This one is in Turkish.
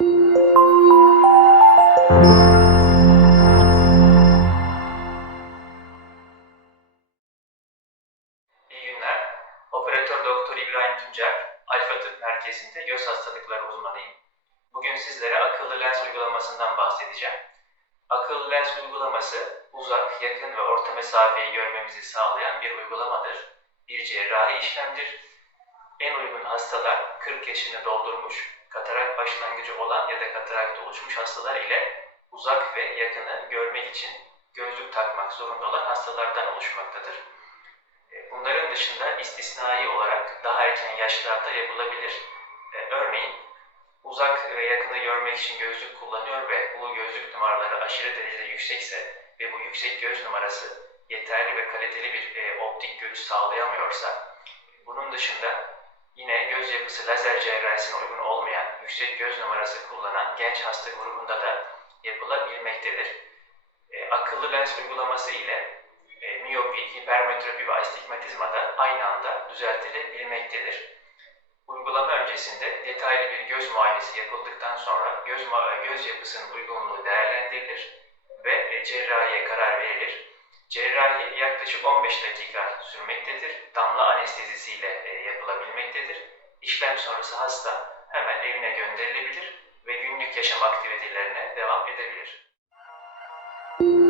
İyi günler. Operatör Doktor İbrahim Tuncer, Alfa Tıp Merkezi'nde göz hastalıkları uzmanıyım. Bugün sizlere akıllı lens uygulamasından bahsedeceğim. Akıllı lens uygulaması uzak, yakın ve orta mesafeyi görmemizi sağlayan bir uygulamadır. Bir cerrahi işlemdir. En uygun hastalar 40 yaşını doldurmuş, katarak başlangıcı olan ya da katarak oluşmuş hastalar ile uzak ve yakını görmek için gözlük takmak zorunda olan hastalardan oluşmaktadır. E, Bunların dışında istisnai olarak daha erken yaşlarda yapılabilir. E, Örneğin uzak ve yakını görmek için gözlük kullanıyor ve bu gözlük numaraları aşırı derecede yüksekse ve bu yüksek göz numarası yeterli ve kaliteli bir e, optik görüş sağlayamıyorsa bunun dışında yine göz yapısı lazer cerrahisine uygun olmayan yüksek göz numarası kullanan genç hasta grubunda da yapılabilmektedir. E, akıllı lens uygulaması ile e, miyopi, hipermetropi ve astigmatizma da aynı anda düzeltilebilmektedir. Uygulama öncesinde detaylı bir göz muayenesi yapıldıktan sonra göz, ma- göz yapısının uygunluğu değerlendirilir Cerrahi yaklaşık 15 dakika sürmektedir. Damla anestezisiyle e, yapılabilmektedir. İşlem sonrası hasta hemen evine gönderilebilir ve günlük yaşam aktivitelerine devam edebilir. Müzik